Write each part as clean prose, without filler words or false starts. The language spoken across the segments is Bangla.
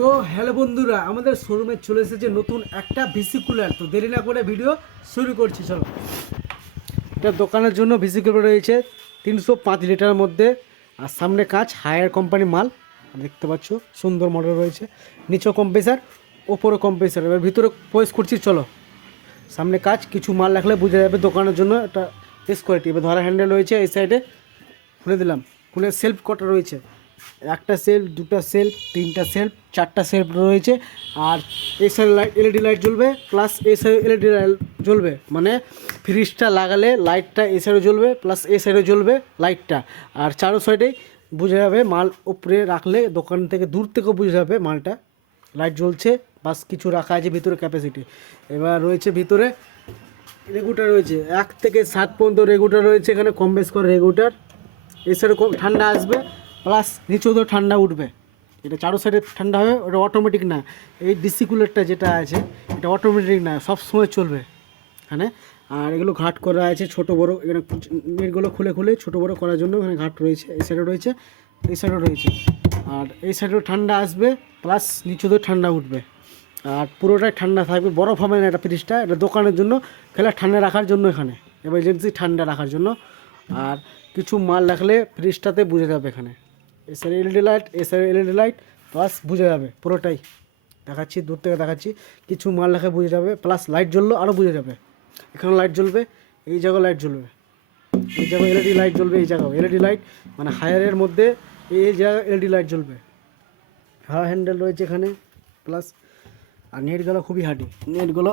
তো হ্যালো বন্ধুরা, আমাদের শোরুমে চলে এসেছে নতুন একটা ভিসি কুলার। তো দেরি না করে ভিডিও শুরু করছি, চলো। এটা দোকানের জন্য ভিসি কুলার রয়েছে 305 লিটারের মধ্যে, আর সামনে কাঁচ, হায়ার কোম্পানি মাল দেখতে পাচ্ছ, সুন্দর মডেল রয়েছে। নিচেও কম্প্রেসার, ওপরও কম্প্রেসার। এবার ভিতরে প্রবেশ করছি, চলো। সামনে কাঁচ, কিছু মাল রাখলে বোঝা যাবে দোকানের জন্য এটা বেস্ট কোয়ালিটি। এবার ধরা হ্যান্ডেল রয়েছে, এই সাইডে খুলে দিলাম, খুলে সেলফ কটা রয়েছে, একটা সেলফ, দুটো সেলফ, তিনটা সেলফ, চারটা সেলফ রয়েছে। আর এই সাইডে লাইট, এলইডি লাইট জ্বলবে, প্লাস এই সাইডে এলইডি লাইট জ্বলবে, মানে ফ্রিজটা লাগালে লাইটটা এই সাইডে জ্বলবে, প্লাস এই সাইডে জ্বলবে লাইটটা। আর চারো সাইডেই বোঝা যাবে, মাল উপরে রাখলে দোকান থেকে দূর থেকেও বোঝা যাবে মালটা লাইট জ্বলছে। বাস কিছু রাখা আছে ভিতরে ক্যাপাসিটি। এবার রয়েছে ভিতরে রেগুলেটর রয়েছে, 1 থেকে 7 পর্যন্ত রেগুলেটর রয়েছে এখানে, কম বেশ করে রেগুলেটর। এই সাইডে ঠান্ডা আসবে, প্লাস নিচেও তো ঠান্ডা উঠবে। এটা চারো সাইডে ঠান্ডা হবে, ওটা অটোমেটিক না। এই ডিসি কুলারটা যেটা আছে এটা অটোমেটিক না, সব সময় চলবে এখানে। আর এগুলো ঘাট করা আছে ছোটো বড়ো, এখানে নেটগুলো খুলে খুলে ছোটো বড়ো করার জন্য এখানে ঘাট রয়েছে। এই সাইডে রয়েছে, এই সাইডেও রয়েছে। আর এই সাইডেও ঠান্ডা আসবে, প্লাস নিচেও ঠান্ডা উঠবে, আর পুরোটাই ঠান্ডা থাকবে। বরফ হবে না এটা ফ্রিজটা, এটা দোকানের জন্য খেলা ঠান্ডা রাখার জন্য, এখানে এমার্জেন্সি ঠান্ডা রাখার জন্য। আর কিছু মাল রাখলে ফ্রিজটাতে বুঝে যাবে এখানে। SR LED light, SR LED light, plus বুঝে যাবে পুরোটাই। দেখাচ্ছি, দূর থেকে দেখাচ্ছি, কিছু মাল রাখে বুঝে যাবে, প্লাস লাইট জ্বললো আরও বুঝে যাবে। এখানে লাইট জ্বলবে, এই জায়গায় লাইট জ্বলবে, এই জায়গায় এলইডি লাইট জ্বলবে, এই জায়গাও এলইডি লাইট, মানে হায়ারের মধ্যে এই জায়গায় এলইডি লাইট জ্বলবে। হাওয়া হ্যান্ডেল রয়েছে এখানে, প্লাস আর নেটগুলো খুবই হার্ডি। নেটগুলো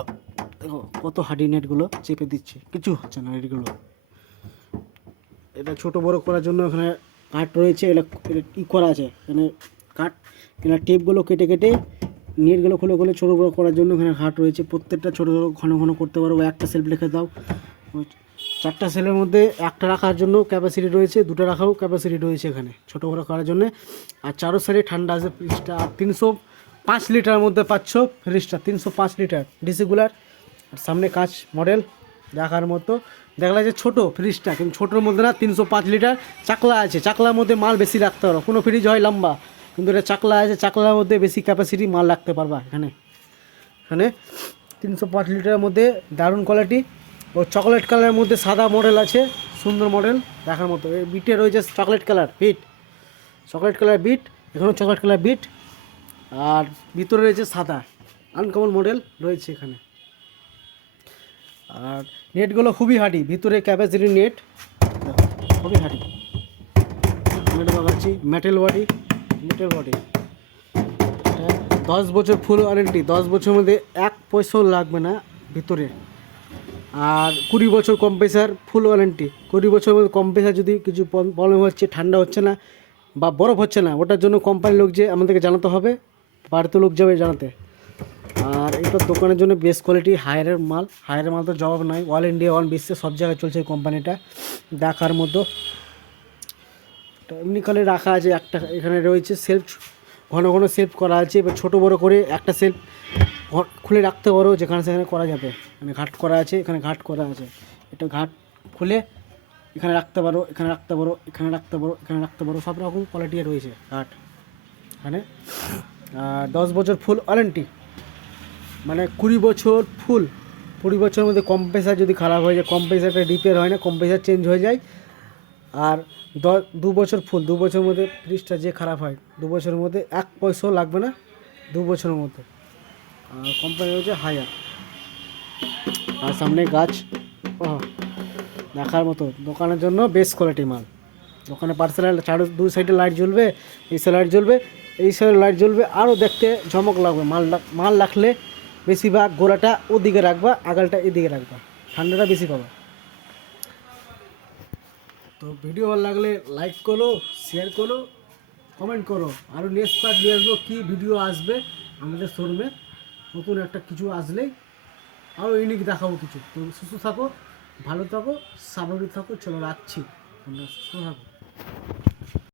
দেখো কত হার্ডি, নেটগুলো চেপে দিচ্ছে, কিছু হচ্ছে না নেটগুলো। এটা ছোটো বড়ো করার জন্য এখানে কাঠ রয়েছে, এটা ই করা আছে এখানে কাঠ, এখানে টেপগুলো কেটে কেটে নেটগুলো খুলে খুলে ছোটো বড়ো করার জন্য এখানে ঘাট রয়েছে। প্রত্যেকটা ছোটো ছোটো ঘন ঘন করতে পারবো। একটা সেলফ রেখে দাও, 4টা সেলের মধ্যে একটা রাখার জন্য ক্যাপাসিটি রয়েছে, 2টা রাখারও ক্যাপাসিটি রয়েছে এখানে ছোটো বড়ো করার জন্য। আর চারো সাইডে ঠান্ডা আছে ফ্রিজটা। আর 305 লিটারের মধ্যে পাচ্ছ ফ্রিজটা, 305 লিটার ডিসি কুলার। আর সামনে কাঁচ মডেল দেখার মতো। দেখলা যে ছোটো ফ্রিজটা, কিন্তু ছোটোর মধ্যে না, 305 লিটার চাকলা আছে। চাকলার মধ্যে মাল বেশি রাখতে পারো, কোনো ফ্রিজ হয় লম্বা, কিন্তু এটা চাকলা আছে, চাকলার মধ্যে বেশি ক্যাপাসিটি মাল রাখতে পারবা এখানে। এখানে 305 লিটারের মধ্যে দারুণ কোয়ালিটি। ও চকলেট কালারের মধ্যে সাদা মডেল আছে, সুন্দর মডেল দেখার মতো। এই বিটে রয়েছে চকলেট কালার বিট, চকলেট কালার বিট, এখানেও চকলেট কালার বিট। আর ভিতরে রয়েছে সাদা, আনকমন মডেল রয়েছে এখানে। আর নেটগুলো খুবই হার্ডি, ভিতরে ক্যাপাসিটি নেট খুবই হার্ডি। নেট বাগাচ্ছি, মেটেল বডি, মেটেল বডি। 10 বছর ফুল ওয়ারেন্টি, 10 বছরের মধ্যে 1 পয়সাও লাগবে না ভিতরে। আর 20 বছর কম্প্রেসার ফুল ওয়ারেন্টি। 20 বছরের মধ্যে কম্প্রেসার যদি কিছু প্রবলেম হচ্ছে, ঠান্ডা হচ্ছে না বা বরফ হচ্ছে না, ওটার জন্য কোম্পানির লোক যে আমাদেরকে জানাতে হবে, বাড়িতে লোক যাবে জানাতে। আর এটা দোকানের জন্য বেস্ট কোয়ালিটি, হায়ারের মাল। হায়ারের মাল তো জবাব নাই, অল ইন্ডিয়া অল বিশ্বে সব জায়গায় চলছে এই কোম্পানিটা দেখার মতো। এমনি কালে রাখা আছে একটা, এখানে রয়েছে সেলফ, ঘন ঘন সেলফ করা আছে। এবার ছোটো বড়ো করে একটা সেলফ খুলে রাখতে পারো, যেখানে সেখানে করা যাবে। এখানে ঘাট করা আছে, এখানে ঘাট করা আছে। এটা ঘাট খুলে এখানে রাখতে পারো, এখানে রাখতে পারো, এখানে রাখতে পারো, এখানে রাখতে পারো, সব রকম কোয়ালিটি রয়েছে ঘাট এখানে। 10 বছর ফুল ওয়ারেন্টি, মানে 20 বছর ফুল। 20 বছরের মধ্যে কম্প্রেসার যদি খারাপ হয়ে যায়, কম্প্রেসারটা রিপেয়ার হয় না, কম্প্রেসার চেঞ্জ হয়ে যায়। আর 2 বছর ফুল, 2 বছরের মধ্যে ফ্রিজটা যে খারাপ হয়, 2 বছরের মধ্যে 1 পয়সাও লাগবে না 2 বছরের মধ্যে। আর কোম্পানি হচ্ছে হায়ার। আর সামনে গাছ দেখার মতো, দোকানের জন্য বেস্ট কোয়ালিটি মাল। দোকানে পার্সেল চারো 2 সাইডে লাইট জ্বলবে, এই সাইডে লাইট জ্বলবে, এই সাইডে লাইট জ্বলবে, আরও দেখতে চমক লাগবে। মাল রাখলে বেশিরভাগ গোড়াটা ওদিকে রাখবা, আগালটা এদিকে রাখবা, ঠান্ডাটা বেশি পাবা। তো ভিডিও ভালো লাগলে লাইক করো, শেয়ার করো, কমেন্ট করো। আরও নেক্সট পার্ট নিয়ে আসবো, কী ভিডিও আসবে আমাদের শোরুমে, নতুন একটা কিছু আসলেই আরও ইউনিক দেখাবো কিছু। তো সুস্থ থাকো, ভালো থাকো, সাবধানে থাকো, চলো রাখছি, তোমরা সুস্থ থাকো।